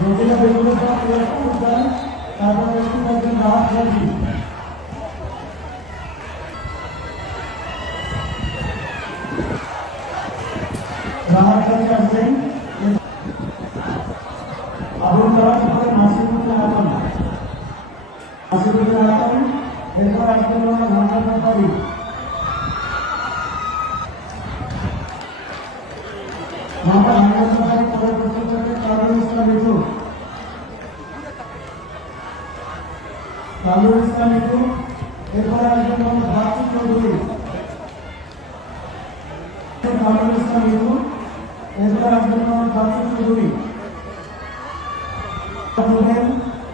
রোজিনা বেগুনের পর এরকম উদ্যান তারপর একটু বলছেন রাহাত গান্ধী রাহাত গান্ধী আসবেন আবুল কালাম পরে নাসিরুদ্দিন আলম নাসিরুদ্দিন আলম এরপর আসবেন মোহাম্মদ ভান্ডার মোহাম্মদ হামিদ পরে প্রস্তুত করবেন কামরুল ইসলাম মিঠু কামরুল ইসলাম মিঠু এরপরে আসবেন মোহাম্মদ বাচ্চু চৌধুরী কামরুল ইসলাম মিঠু এরপরে চৌধুরী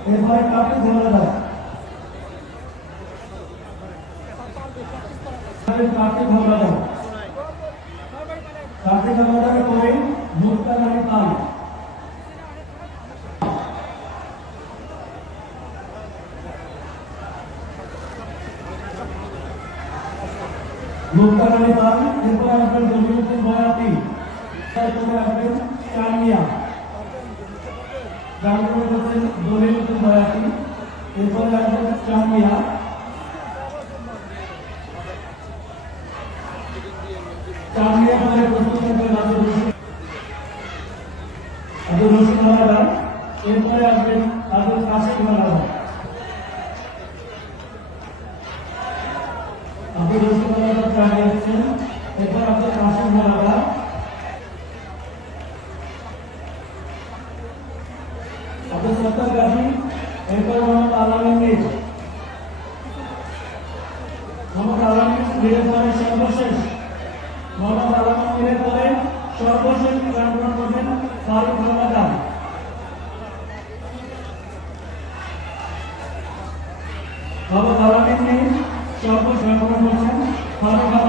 এরপরে কাপড় ধন্যবাদ কার্তিক ধন্যবাদ কার্তিক ধন্যবাদ পরে মুক্তার আলী পাল মুক্তার আলী পাল এরপর আসবেন জমিউদ্দিন বয়াতি এরপরে আসবেন চামিয়া গানগুলো হচ্ছেন জমিউদ্দিন বয়াতি এরপরে আসবেন চামিয়া আব্দুল রশিদ মালাদা এরপরে আসবেন আব্দুল কাসিম মালাদা আব্দুল রশিদ মালাদা চামিয়া হচ্ছেন এরপর আব্দুল কাসিম মালাদা আব্দুল সত্তার গাজী এরপর মোহাম্মদ আলামিন মীর মোহাম্মদ আলামিন মীরের পরে সর্বশেষ পরে সর্বশেষ গ্রহণ করবেন ফারুক রমাদান মোহাম্মদ আলামিন সর্বশেষ গ্রহণ করছেন ফারুক